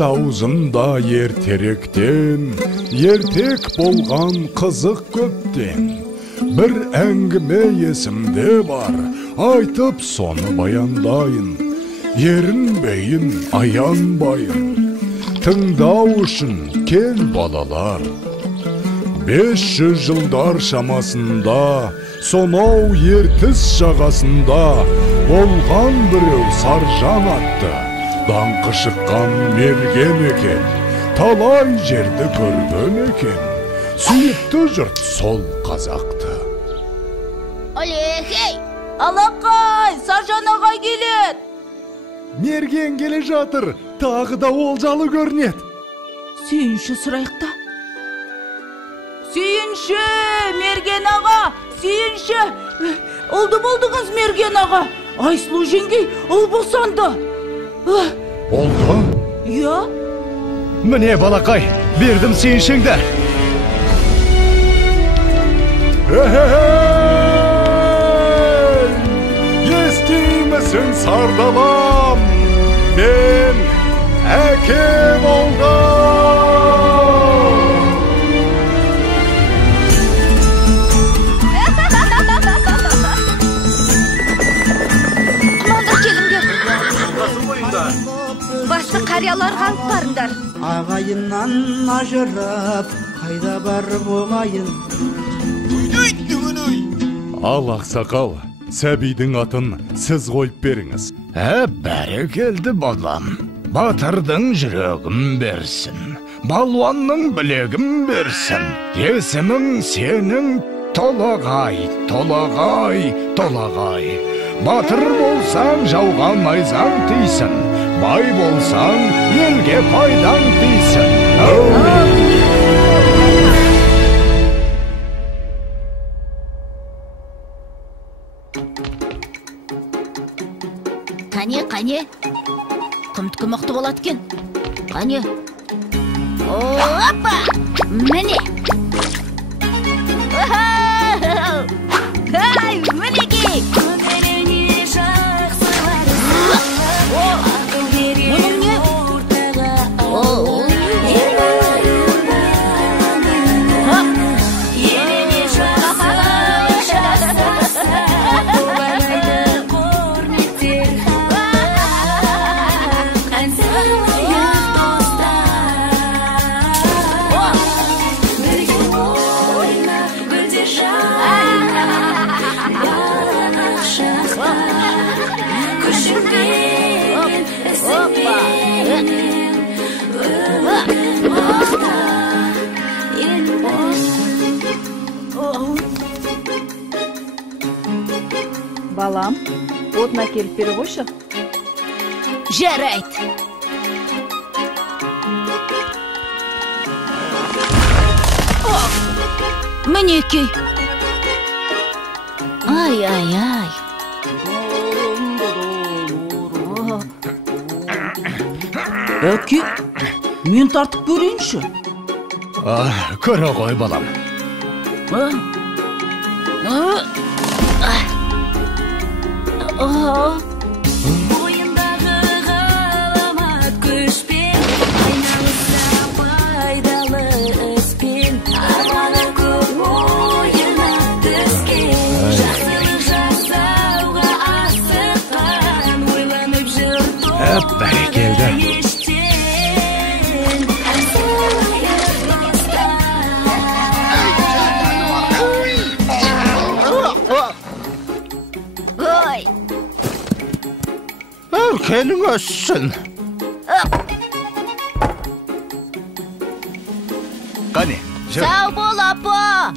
Ел аузында ертеректен, ертек болған қызық көптен. Bir әңгіме есімде бар, айтып соны баяндайын. Ерінбейін, аянбайын, тыңдау үшін кел балалар. 500 жылдар шамасында, сонау ертіс жағасында, болған біреу Саржан атты, даңқы шыққан мерген екен, талай жерді көрген екен, сүйікті жұрт сол қазақты. Алехей, алақай, Саржан ағай келеді. Мерген келе жатыр, тағы да олжалы көрінеді. Сүйінші сұрайықта. Сүйінші, Мерген аға, сүйінші. Олды болдыңыз, Мерген аға. Айсұлу жеңгей, ұл босанды. Олды? Иә? Міне балақай, бердім сүйіншіңді. Естимісің сардалам, мен әке болдым. Басты қарияларға алып барыңдар. Ағайыннан ажырап, қайда барып оңайын. Ал ақсақал, сәбидің атын сіз қойып беріңіз. Бәрекелді балам. Батырдың жүрегін берсін, балуанның білегін берсін. Есімің сенің Толағай, Толағай, Толағай. Батыр болсаң жауға найзаң тисін, бай болсаң елге пайдаң тисін. Қане, құмтқы мықты болады кен. Қане. Опа! Міне! Ай, мінекей! Мұның не? Балам, отына келіп бері қойшы. Жарайды. Мінекей. Ай. Әке, мен тартып көрейінші. Көре ғой балам. Бойындағы ғаламат күшпен, айналыса пайдалы іспен, арманы көп ойына түскен, жақсылық жасауға асыққан, ойланып жүр Бәрекелді. Өркенің өссін. Қане, жүр. Сау бол, апа.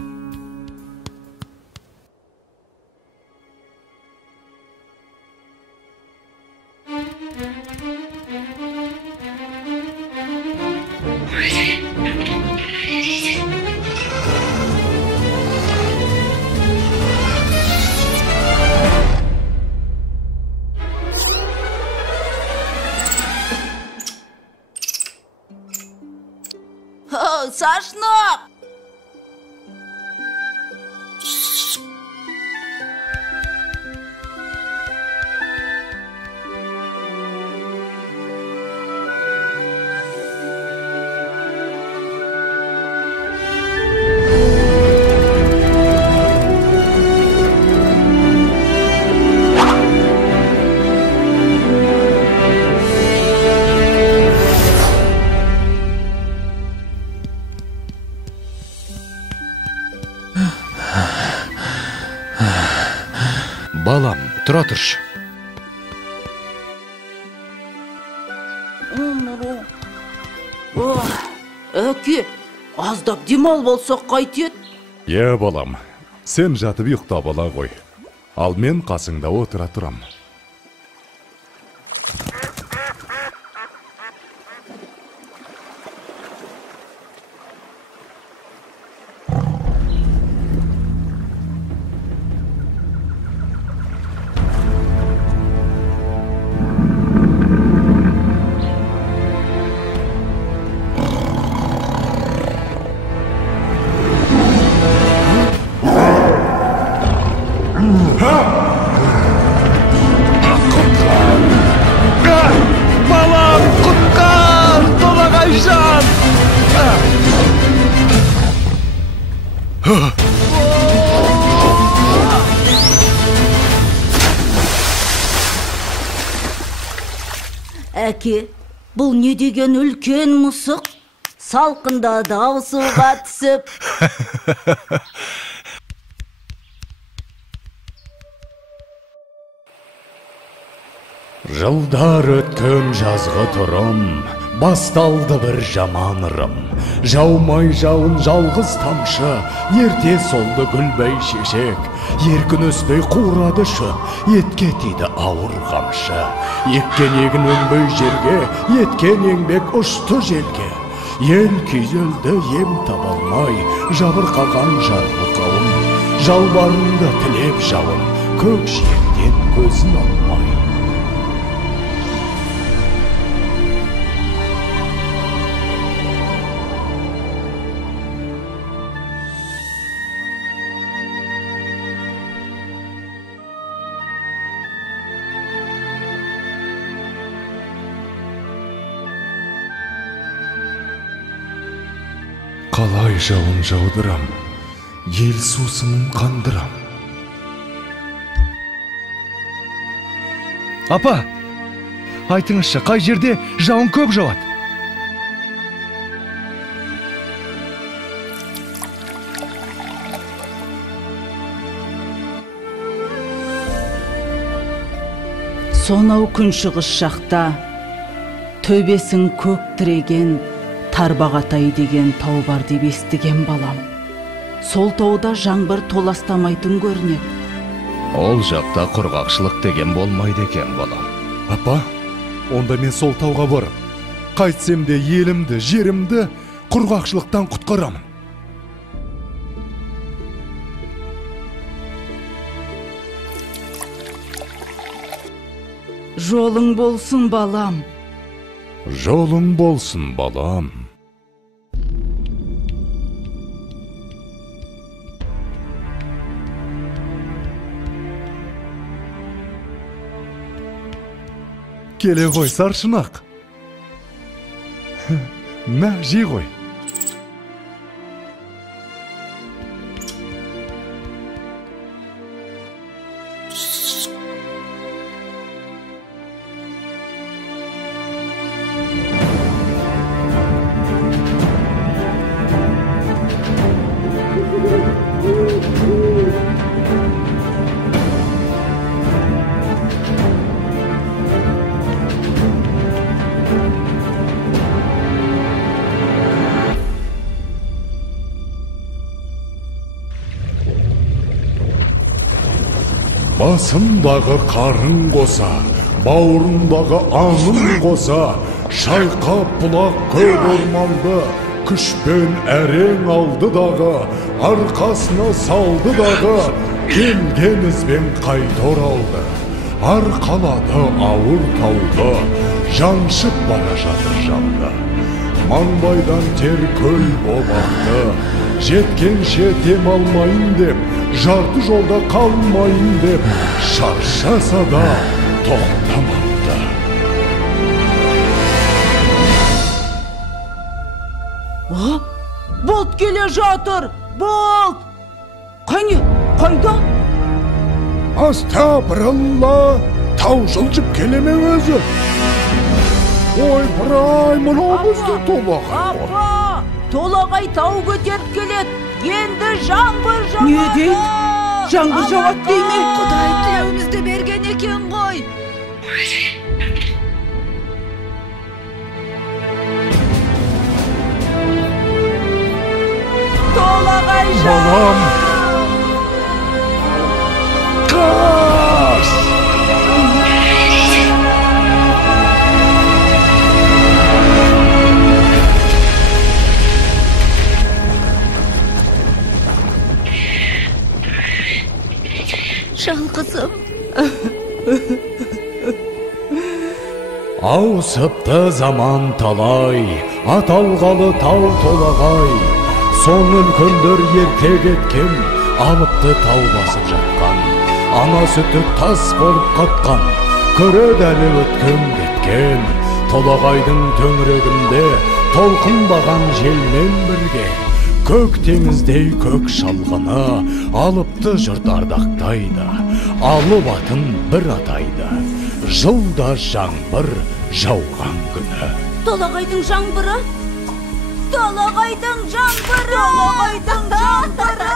Сашнақ! Балам, тұра тұршы. Әке, аздап демал болсақ қайтет? Балам, сен жатып ұйықтап ала ғой. Ал мен қасыңда отыра тұрам. Балам, құтқар! Толағайжан! Әке, бұл не деген үлкен мұсық? Салқында дауысуға түсіп. Жылдар өткен жазғы тұрым, басталды бір жаман ырым. Жаумай жауын жалғыз тамшы, ерте солды гүлбей шешек. Еркін өспей қурады шөп, етке тиді ауыр қамшы. Еккен егін өнбей жерге, еткен еңбек ұшты желге. Ел күйзелді ем табалмай, жабырқаған жарғы қауым. Жалбарынды тілеп жауын, көк жиектен көзін алмай. Қалай жауын жаудырам, ел сусынын қандырам. Апа, айтыңызшы, қай жерде жауын көп жауады? Сонау күншығыс жақта, төбесін көк тіреген Тарбағатай деген тау бар деп естіген балам. Сол тауда жаңбыр толастамайтын көрінеді. Ол жақта құрғақшылық деген болмайды екен, балам. Апа, онда мен сол тауға барып, қайтсем де елімді, жерімді құрғақшылықтан құтқарамын. Жолың болсын, балам. Жолың болсын, балам. Келе ғой, саршынақ. Мә, жей ғой. Басындағы қарын қоса, бауырындағы аңын қоса, шайқап бұлақ көп орманды, күшпен әрең алды дағы, арқасына салды дағы, келген ізбен қайта оралды. Арқалады ауыр тауды, жаншып бара жатыр жанды. Маңбайдан тер көл болақты, жеткенше дем алмайын деп, жарты жолда қалмайын деп, шаршаса да тоқтамапты. Болт келе жатыр! Болт! Қане, қайда? Астапыралла, тау жылжып келеме өзі. Ой, бұрай, мұнамызды толағай. Апа, толағай тау көтеріп келеді. Енді жаңбыр жауады. Не дейді? жаңбыр жауат дейме? Құдай тілеуімізді берген екен ғой. Толағай Балам! Қаш! Жан қызым. Ауысыпты заман талай, аталғалы тау толағай. Соң үлкендер ерте кеткен, алыпты тау басып жатқан. Ана сүті тас болып қатқан, көреді өткен кеткен. Толағайдың төңірегінде толқынбаған желмен бірге. Көк теңіздей көк шалғыны алыпты жұрт ардақтайды. Алып атын бір атайды, жылда жаңбыр жауған күні. Толағайдың жаңбыры? Толағайдың жаңбыры! Толағайдың жаңбыры!